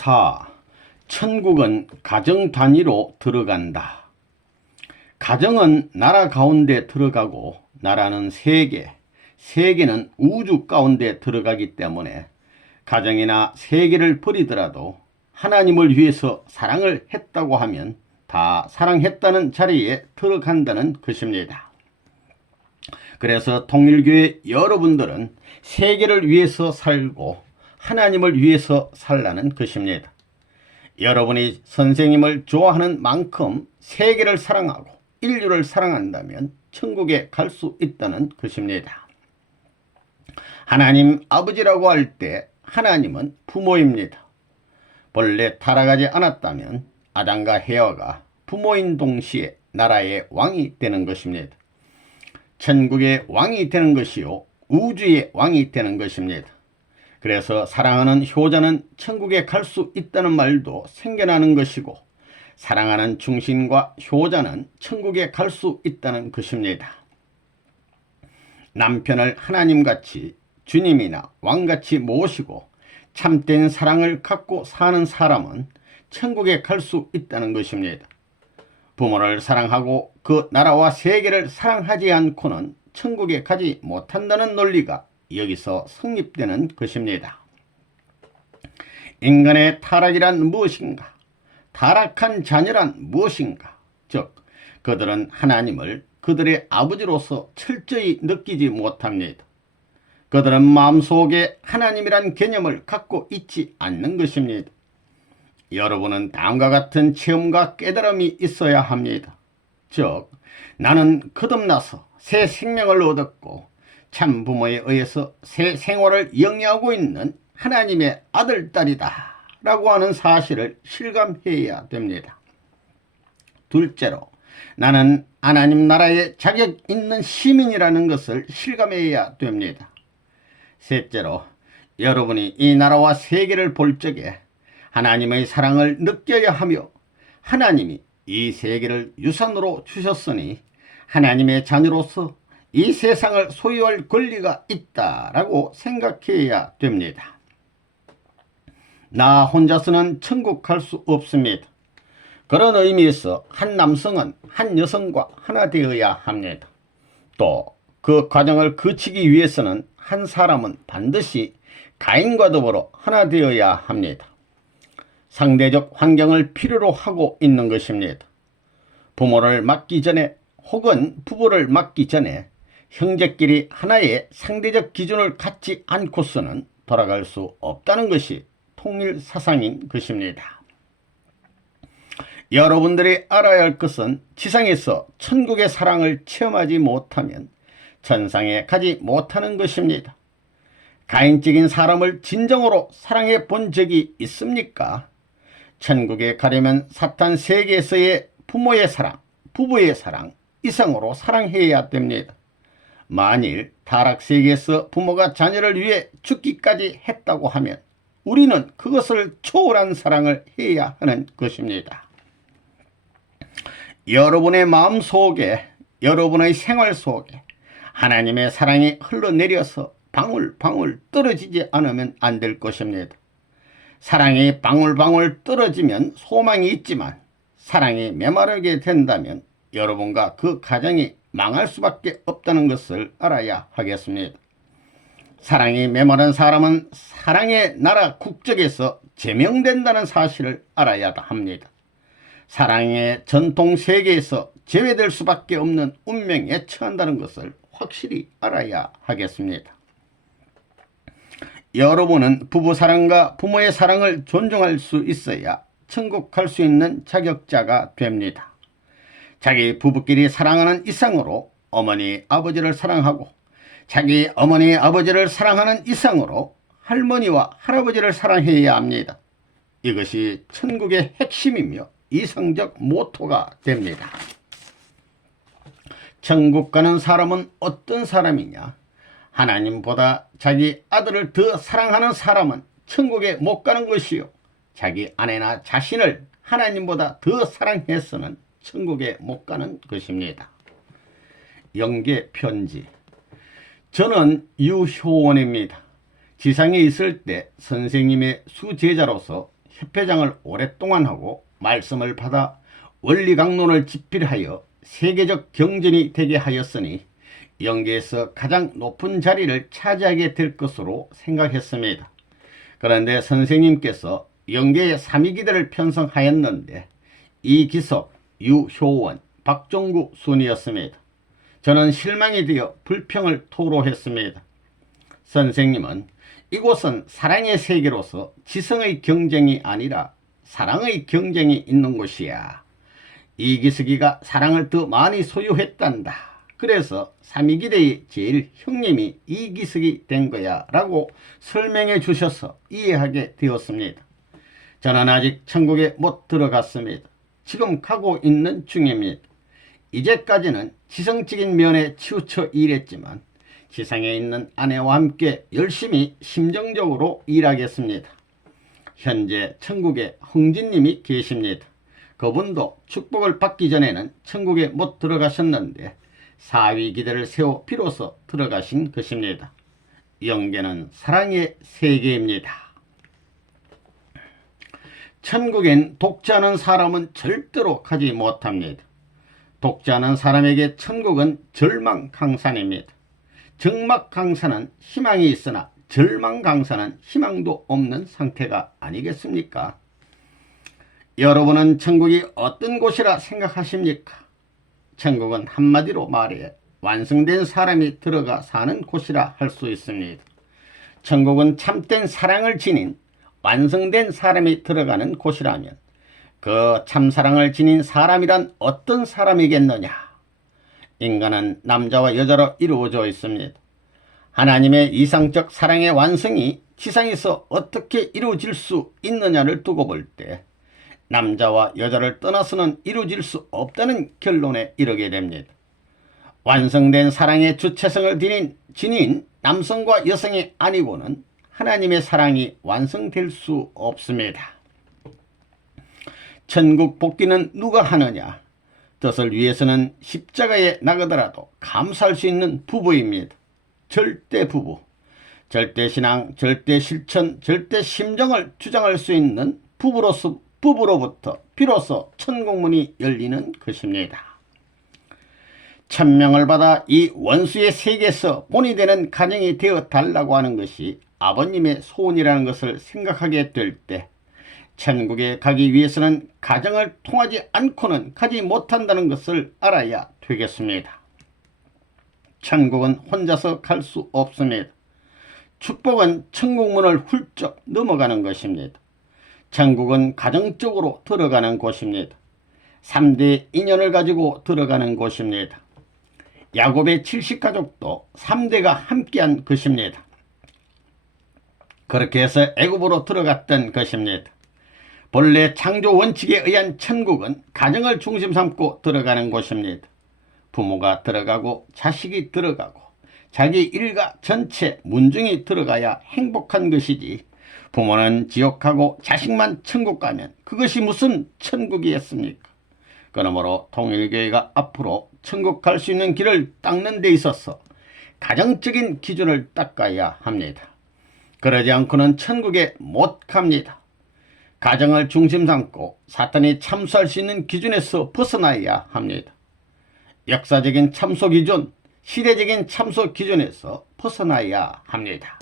4. 천국은 가정 단위로 들어간다. 가정은 나라 가운데 들어가고 나라는 세계, 세계는 우주 가운데 들어가기 때문에 가정이나 세계를 버리더라도 하나님을 위해서 사랑을 했다고 하면 다 사랑했다는 자리에 들어간다는 것입니다. 그래서 통일교회 여러분들은 세계를 위해서 살고 하나님을 위해서 살라는 것입니다. 여러분이 선생님을 좋아하는 만큼 세계를 사랑하고 인류를 사랑한다면 천국에 갈 수 있다는 것입니다. 하나님 아버지라고 할 때 하나님은 부모입니다. 본래 타락하지 않았다면 아담과 헤와가 부모인 동시에 나라의 왕이 되는 것입니다. 천국의 왕이 되는 것이요 우주의 왕이 되는 것입니다. 그래서 사랑하는 효자는 천국에 갈 수 있다는 말도 생겨나는 것이고 사랑하는 중신과 효자는 천국에 갈 수 있다는 것입니다. 남편을 하나님같이 주님이나 왕같이 모시고 참된 사랑을 갖고 사는 사람은 천국에 갈 수 있다는 것입니다. 부모를 사랑하고 그 나라와 세계를 사랑하지 않고는 천국에 가지 못한다는 논리가 여기서 성립되는 것입니다. 인간의 타락이란 무엇인가? 타락한 자녀란 무엇인가? 즉 그들은 하나님을 그들의 아버지로서 철저히 느끼지 못합니다. 그들은 마음속에 하나님이란 개념을 갖고 있지 않는 것입니다. 여러분은 다음과 같은 체험과 깨달음이 있어야 합니다. 즉 나는 거듭나서 새 생명을 얻었고 참 부모에 의해서 새 생활을 영위하고 있는 하나님의 아들, 딸이다 라고 하는 사실을 실감해야 됩니다. 둘째로 나는 하나님 나라의 자격 있는 시민이라는 것을 실감해야 됩니다. 셋째로 여러분이 이 나라와 세계를 볼 적에 하나님의 사랑을 느껴야 하며 하나님이 이 세계를 유산으로 주셨으니 하나님의 자녀로서 이 세상을 소유할 권리가 있다라고 생각해야 됩니다. 나 혼자서는 천국 갈 수 없습니다. 그런 의미에서 한 남성은 한 여성과 하나 되어야 합니다. 또 그 과정을 거치기 위해서는 한 사람은 반드시 가인과 더불어 하나 되어야 합니다. 상대적 환경을 필요로 하고 있는 것입니다. 부모를 맡기 전에 혹은 부부를 맡기 전에 형제끼리 하나의 상대적 기준을 갖지 않고서는 돌아갈 수 없다는 것이 통일 사상인 것입니다. 여러분들이 알아야 할 것은 지상에서 천국의 사랑을 체험하지 못하면 천상에 가지 못하는 것입니다. 가인적인 사람을 진정으로 사랑해 본 적이 있습니까? 천국에 가려면 사탄 세계에서의 부모의 사랑, 부부의 사랑 이상으로 사랑해야 됩니다. 만일 타락 세계에서 부모가 자녀를 위해 죽기까지 했다고 하면 우리는 그것을 초월한 사랑을 해야 하는 것입니다. 여러분의 마음 속에, 여러분의 생활 속에 하나님의 사랑이 흘러내려서 방울방울 떨어지지 않으면 안 될 것입니다. 사랑이 방울방울 떨어지면 소망이 있지만 사랑이 메마르게 된다면 여러분과 그 가정이 망할 수밖에 없다는 것을 알아야 하겠습니다. 사랑이 메마른 사람은 사랑의 나라 국적에서 제명된다는 사실을 알아야 합니다. 사랑의 전통 세계에서 제외될 수밖에 없는 운명에 처한다는 것을 확실히 알아야 하겠습니다. 여러분은 부부 사랑과 부모의 사랑을 존중할 수 있어야 천국 갈 수 있는 자격자가 됩니다. 자기 부부끼리 사랑하는 이상으로 어머니 아버지를 사랑하고 자기 어머니 아버지를 사랑하는 이상으로 할머니와 할아버지를 사랑해야 합니다. 이것이 천국의 핵심이며 이상적 모토가 됩니다. 천국 가는 사람은 어떤 사람이냐? 하나님보다 자기 아들을 더 사랑하는 사람은 천국에 못 가는 것이요 자기 아내나 자신을 하나님보다 더 사랑해서는 천국에 못 가는 것입니다. 영계 편지. 저는 유효원입니다. 지상에 있을 때 선생님의 수제자로서 협회장을 오랫동안 하고 말씀을 받아 원리강론을 집필하여 세계적 경전이 되게 하였으니 영계에서 가장 높은 자리를 차지하게 될 것으로 생각했습니다. 그런데 선생님께서 영계의 3위기들을 편성하였는데 이기석, 유효원, 박종구 순이었습니다. 저는 실망이 되어 불평을 토로했습니다. 선생님은 이곳은 사랑의 세계로서 지성의 경쟁이 아니라 사랑의 경쟁이 있는 곳이야. 이기석이가 사랑을 더 많이 소유했단다. 그래서 3위기대의 제일 형님이 이기석이 된 거야 라고 설명해 주셔서 이해하게 되었습니다. 저는 아직 천국에 못 들어갔습니다. 지금 가고 있는 중입니다. 이제까지는 지성적인 면에 치우쳐 일했지만 지상에 있는 아내와 함께 열심히 심정적으로 일하겠습니다. 현재 천국에 흥진님이 계십니다. 그분도 축복을 받기 전에는 천국에 못 들어가셨는데 4위 기대를 세워 비로소 들어가신 것입니다. 영계는 사랑의 세계입니다. 천국엔 독자는 사람은 절대로 가지 못합니다. 독자는 사람에게 천국은 절망강산입니다. 적막강산은 희망이 있으나 절망강산은 희망도 없는 상태가 아니겠습니까? 여러분은 천국이 어떤 곳이라 생각하십니까? 천국은 한마디로 말해 완성된 사람이 들어가 사는 곳이라 할 수 있습니다. 천국은 참된 사랑을 지닌 완성된 사람이 들어가는 곳이라면 그 참사랑을 지닌 사람이란 어떤 사람이겠느냐? 인간은 남자와 여자로 이루어져 있습니다. 하나님의 이상적 사랑의 완성이 지상에서 어떻게 이루어질 수 있느냐를 두고 볼 때 남자와 여자를 떠나서는 이루어질 수 없다는 결론에 이르게 됩니다. 완성된 사랑의 주체성을 지닌 남성과 여성이 아니고는 하나님의 사랑이 완성될 수 없습니다. 천국 복귀는 누가 하느냐? 뜻을 위해서는 십자가에 나가더라도 감수할 수 있는 부부입니다. 절대 부부, 절대 신앙, 절대 실천, 절대 심정을 주장할 수 있는 부부로부터 비로소 천국문이 열리는 것입니다. 천명을 받아 이 원수의 세계에서 본이 되는 가정이 되어 달라고 하는 것이 아버님의 소원이라는 것을 생각하게 될 때 천국에 가기 위해서는 가정을 통하지 않고는 가지 못한다는 것을 알아야 되겠습니다. 천국은 혼자서 갈 수 없습니다. 축복은 천국문을 훌쩍 넘어가는 것입니다. 천국은 가정적으로 들어가는 곳입니다. 3대 인연을 가지고 들어가는 곳입니다. 야곱의 70가족도 3대가 함께한 것입니다. 그렇게 해서 애굽으로 들어갔던 것입니다. 본래 창조 원칙에 의한 천국은 가정을 중심 삼고 들어가는 곳입니다. 부모가 들어가고 자식이 들어가고 자기 일가 전체 문중이 들어가야 행복한 것이지 부모는 지옥 가고 자식만 천국 가면 그것이 무슨 천국이겠습니까? 그러므로 통일교회가 앞으로 천국 갈 수 있는 길을 닦는 데 있어서 가정적인 기준을 닦아야 합니다. 그러지 않고는 천국에 못 갑니다. 가정을 중심 삼고 사탄이 참수할 수 있는 기준에서 벗어나야 합니다. 역사적인 참소 기준, 시대적인 참소 기준에서 벗어나야 합니다.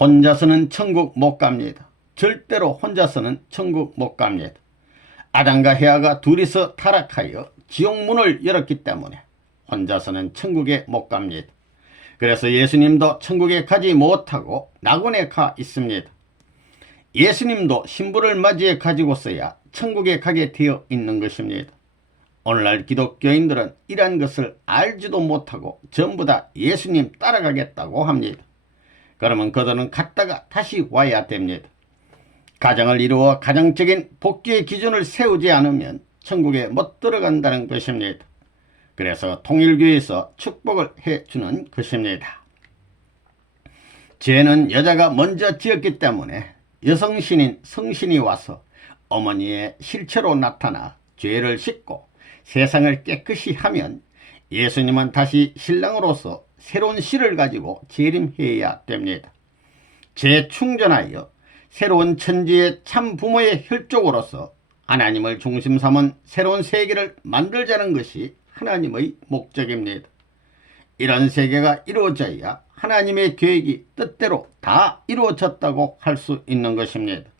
혼자서는 천국 못 갑니다. 절대로 혼자서는 천국 못 갑니다. 아담과 헤아가 둘이서 타락하여 지옥문을 열었기 때문에 혼자서는 천국에 못 갑니다. 그래서 예수님도 천국에 가지 못하고 낙원에 가 있습니다. 예수님도 신부를 맞이해 가지고서야 천국에 가게 되어 있는 것입니다. 오늘날 기독교인들은 이러한 것을 알지도 못하고 전부 다 예수님 따라가겠다고 합니다. 그러면 그들은 갔다가 다시 와야 됩니다. 가정을 이루어 가정적인 복귀의 기준을 세우지 않으면 천국에 못 들어간다는 것입니다. 그래서 통일교에서 축복을 해주는 것입니다. 죄는 여자가 먼저 지었기 때문에 여성신인 성신이 와서 어머니의 실체로 나타나 죄를 씻고 세상을 깨끗이 하면 예수님은 다시 신랑으로서 새로운 씨를 가지고 재림해야 됩니다. 재충전하여 새로운 천지의 참 부모의 혈족으로서 하나님을 중심 삼은 새로운 세계를 만들자는 것이 하나님의 목적입니다. 이런 세계가 이루어져야 하나님의 계획이 뜻대로 다 이루어졌다고 할 수 있는 것입니다.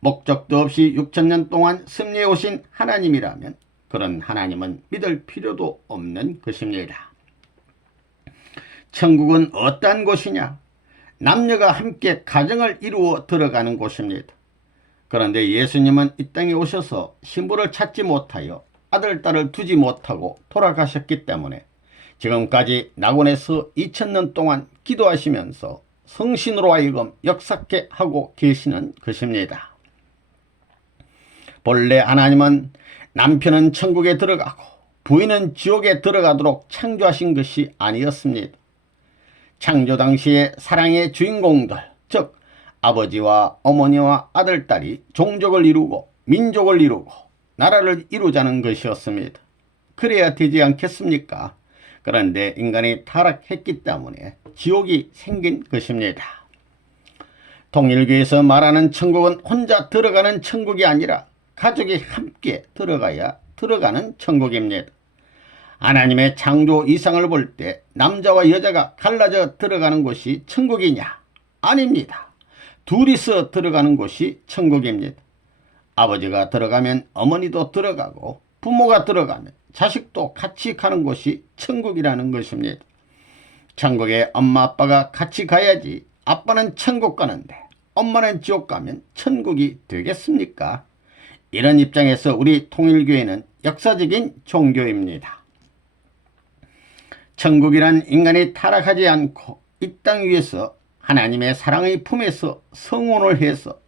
목적도 없이 6천년 동안 섭리해 오신 하나님이라면 그런 하나님은 믿을 필요도 없는 것입니다. 천국은 어떠한 곳이냐? 남녀가 함께 가정을 이루어 들어가는 곳입니다. 그런데 예수님은 이 땅에 오셔서 신부를 찾지 못하여 아들, 딸을 두지 못하고 돌아가셨기 때문에 지금까지 낙원에서 2000년 동안 기도하시면서 성신으로 하여금 역사케 하고 계시는 것입니다. 본래 하나님은 남편은 천국에 들어가고 부인은 지옥에 들어가도록 창조하신 것이 아니었습니다. 창조 당시에 사랑의 주인공들, 즉 아버지와 어머니와 아들, 딸이 종족을 이루고 민족을 이루고 나라를 이루자는 것이었습니다. 그래야 되지 않겠습니까? 그런데 인간이 타락했기 때문에 지옥이 생긴 것입니다. 통일교에서 말하는 천국은 혼자 들어가는 천국이 아니라 가족이 함께 들어가야 들어가는 천국입니다. 하나님의 창조 이상을 볼 때 남자와 여자가 갈라져 들어가는 곳이 천국이냐? 아닙니다. 둘이서 들어가는 곳이 천국입니다. 아버지가 들어가면 어머니도 들어가고 부모가 들어가면 자식도 같이 가는 곳이 천국이라는 것입니다. 천국에 엄마 아빠가 같이 가야지 아빠는 천국 가는데 엄마는 지옥 가면 천국이 되겠습니까? 이런 입장에서 우리 통일교회는 역사적인 종교입니다. 천국이란 인간이 타락하지 않고 이 땅 위에서 하나님의 사랑의 품에서 성혼을 해서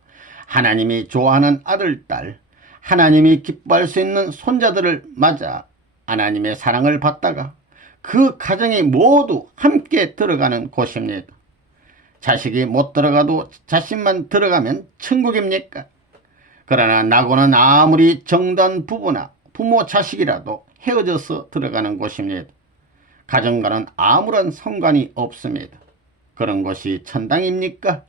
하나님이 좋아하는 아들, 딸, 하나님이 기뻐할 수 있는 손자들을 맞아 하나님의 사랑을 받다가 그 가정이 모두 함께 들어가는 곳입니다. 자식이 못 들어가도 자신만 들어가면 천국입니까? 그러나 낙원은 아무리 정단 부부나 부모 자식이라도 헤어져서 들어가는 곳입니다. 가정과는 아무런 상관이 없습니다. 그런 곳이 천당입니까?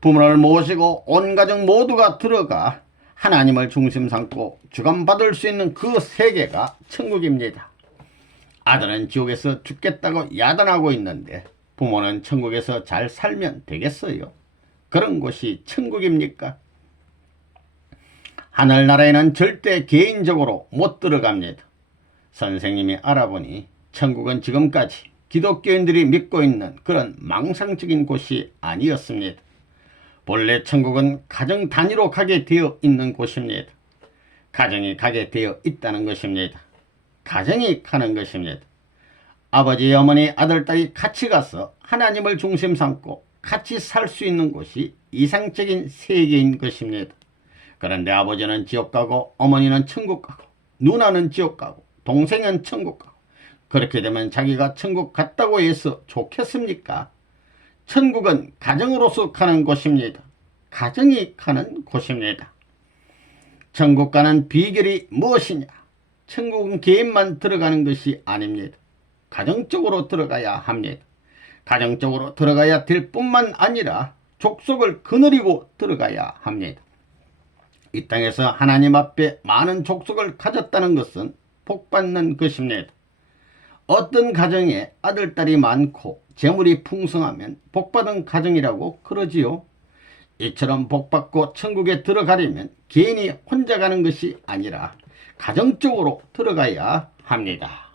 부모를 모시고 온 가정 모두가 들어가 하나님을 중심 삼고 주관받을 수 있는 그 세계가 천국입니다. 아들은 지옥에서 죽겠다고 야단하고 있는데 부모는 천국에서 잘 살면 되겠어요? 그런 곳이 천국입니까? 하늘나라에는 절대 개인적으로 못 들어갑니다. 선생님이 알아보니 천국은 지금까지 기독교인들이 믿고 있는 그런 망상적인 곳이 아니었습니다. 본래 천국은 가정 단위로 가게 되어 있는 곳입니다. 가정이 가게 되어 있다는 것입니다. 가정이 가는 것입니다. 아버지, 어머니, 아들, 딸이 같이 가서 하나님을 중심 삼고 같이 살 수 있는 곳이 이상적인 세계인 것입니다. 그런데 아버지는 지옥 가고 어머니는 천국 가고 누나는 지옥 가고 동생은 천국 가고 그렇게 되면 자기가 천국 갔다고 해서 좋겠습니까? 천국은 가정으로서 가는 곳입니다. 가정이 가는 곳입니다. 천국 가는 비결이 무엇이냐? 천국은 개인만 들어가는 것이 아닙니다. 가정적으로 들어가야 합니다. 가정적으로 들어가야 될 뿐만 아니라 족속을 거느리고 들어가야 합니다. 이 땅에서 하나님 앞에 많은 족속을 가졌다는 것은 복받는 것입니다. 어떤 가정에 아들, 딸이 많고 재물이 풍성하면 복받은 가정이라고 그러지요. 이처럼 복받고 천국에 들어가려면 개인이 혼자 가는 것이 아니라 가정적으로 들어가야 합니다.